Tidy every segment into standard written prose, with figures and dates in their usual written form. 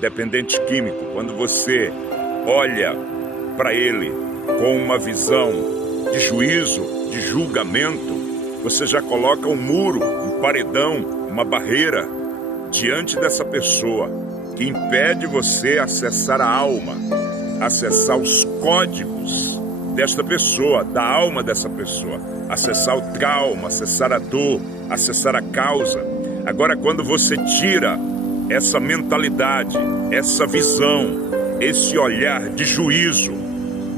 dependente químico, quando você olha para ele com uma visão de juízo, de julgamento, você já coloca um muro, um paredão, uma barreira diante dessa pessoa que impede você acessar a alma, acessar os códigos desta pessoa, da alma dessa pessoa, acessar o trauma, acessar a dor, acessar a causa. Agora, quando você tira essa mentalidade, essa visão, esse olhar de juízo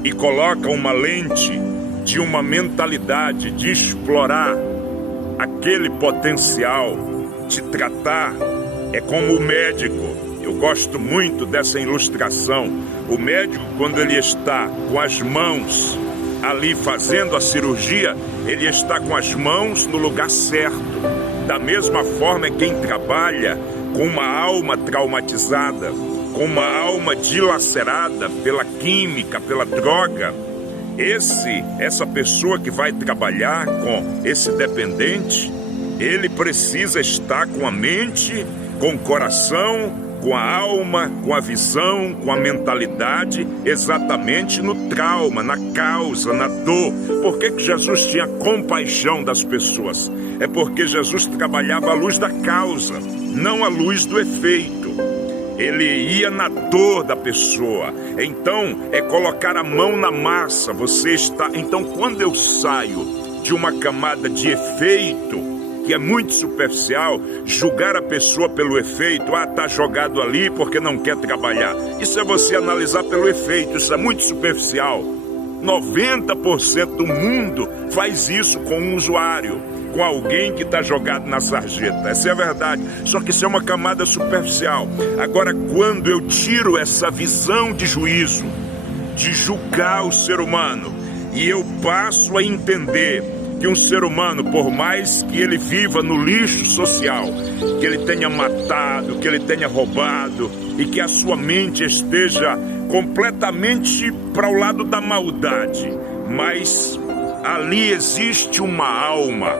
e coloca uma lente de uma mentalidade de explorar aquele potencial, de tratar, é como o médico. Eu gosto muito dessa ilustração. O médico, quando ele está com as mãos ali fazendo a cirurgia, ele está com as mãos no lugar certo. Da mesma forma, é quem trabalha com uma alma traumatizada, com uma alma dilacerada pela química, pela droga. Essa pessoa que vai trabalhar com esse dependente, ele precisa estar com a mente, com o coração, com a alma, com a visão, com a mentalidade, exatamente no trauma, na causa, na dor. Por que Jesus tinha compaixão das pessoas? É porque Jesus trabalhava à luz da causa, não à luz do efeito. Ele ia na dor da pessoa. Então, é colocar a mão na massa. Então, quando eu saio de uma camada de efeito, que é muito superficial, julgar a pessoa pelo efeito, tá jogado ali porque não quer trabalhar. Isso é você analisar pelo efeito, isso é muito superficial. 90% do mundo faz isso com um usuário, com alguém que está jogado na sarjeta. Essa é a verdade, só que isso é uma camada superficial. Agora, quando eu tiro essa visão de juízo, de julgar o ser humano, e eu passo a entender que um ser humano, por mais que ele viva no lixo social, que ele tenha matado, que ele tenha roubado e que a sua mente esteja completamente para o lado da maldade, mas ali existe uma alma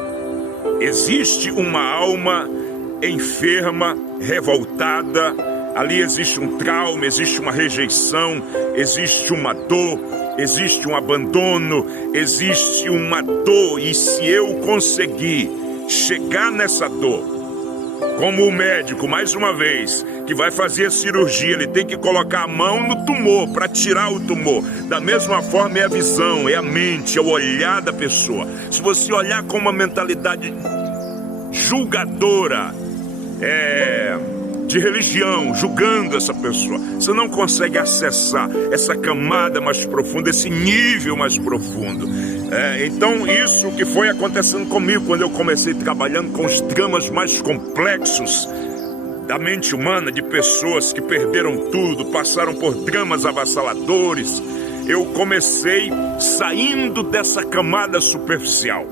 enferma, revoltada. Ali existe um trauma, existe uma rejeição, existe uma dor, existe um abandono, existe uma dor. E se eu conseguir chegar nessa dor, como o médico, mais uma vez, que vai fazer a cirurgia, ele tem que colocar a mão no tumor para tirar o tumor. Da mesma forma é a visão, é a mente, é o olhar da pessoa. Se você olhar com uma mentalidade julgadora, de religião, julgando essa pessoa, você não consegue acessar essa camada mais profunda, esse nível mais profundo. Então isso que foi acontecendo comigo quando eu comecei trabalhando com os dramas mais complexos da mente humana, de pessoas que perderam tudo, passaram por dramas avassaladores. Eu comecei saindo dessa camada superficial.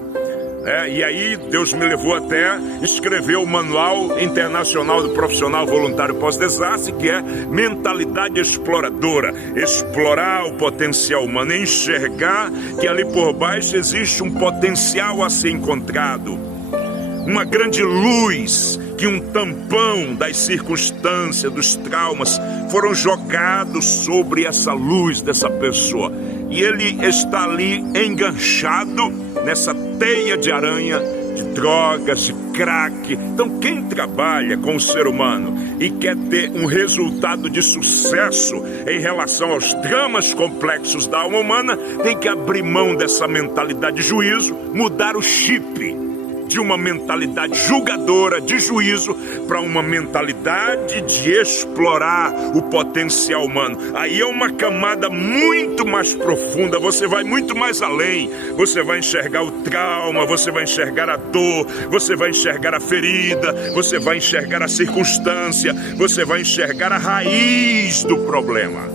E aí Deus me levou até escrever o Manual Internacional do Profissional Voluntário Pós-Desastre, que é mentalidade exploradora. Explorar o potencial humano, enxergar que ali por baixo existe um potencial a ser encontrado. Uma grande luz, que um tampão das circunstâncias, dos traumas, foram jogados sobre essa luz dessa pessoa. E ele está ali enganchado nessa teia de aranha, de drogas, de crack. Então quem trabalha com o ser humano e quer ter um resultado de sucesso em relação aos dramas complexos da alma humana, tem que abrir mão dessa mentalidade de juízo, mudar o chip de uma mentalidade julgadora, de juízo, para uma mentalidade de explorar o potencial humano. Aí é uma camada muito mais profunda, você vai muito mais além. Você vai enxergar o trauma, você vai enxergar a dor, você vai enxergar a ferida, você vai enxergar a circunstância, você vai enxergar a raiz do problema.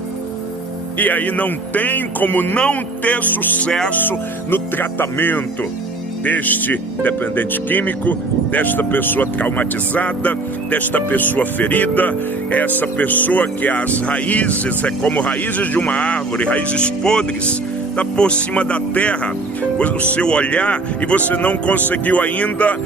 E aí não tem como não ter sucesso no tratamento deste dependente químico, desta pessoa traumatizada, desta pessoa ferida, essa pessoa que as raízes, é como raízes de uma árvore, raízes podres, está por cima da terra, o seu olhar, e você não conseguiu ainda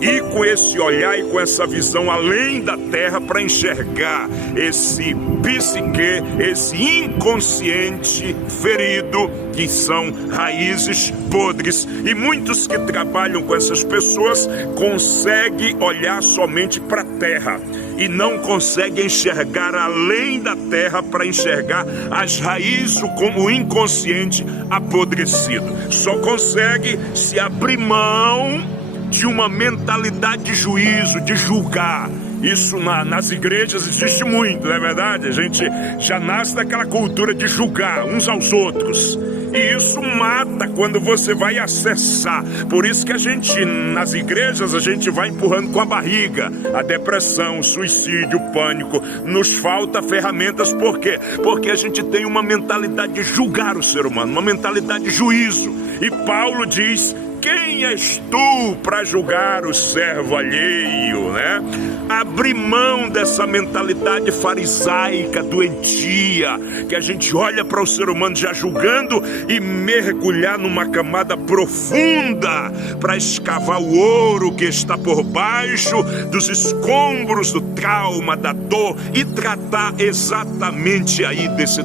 ir com esse olhar e com essa visão além da terra para enxergar esse psique, esse inconsciente ferido, que são raízes podres. E muitos que trabalham com essas pessoas conseguem olhar somente para a terra e não conseguem enxergar além da terra para enxergar as raízes, o inconsciente apodrecido. Só consegue se abrir mão de uma mentalidade de juízo, de julgar. Isso nas igrejas existe muito, não é verdade? A gente já nasce daquela cultura de julgar uns aos outros. E isso mata quando você vai acessar. Por isso que a gente, nas igrejas, a gente vai empurrando com a barriga. A depressão, o suicídio, o pânico. Nos falta ferramentas. Por quê? Porque a gente tem uma mentalidade de julgar o ser humano, uma mentalidade de juízo. E Paulo diz: quem és tu para julgar o servo alheio, né? Abrir mão dessa mentalidade farisaica, doentia, que a gente olha para o ser humano já julgando, e mergulhar numa camada profunda para escavar o ouro que está por baixo dos escombros do trauma, da dor, e tratar exatamente aí desse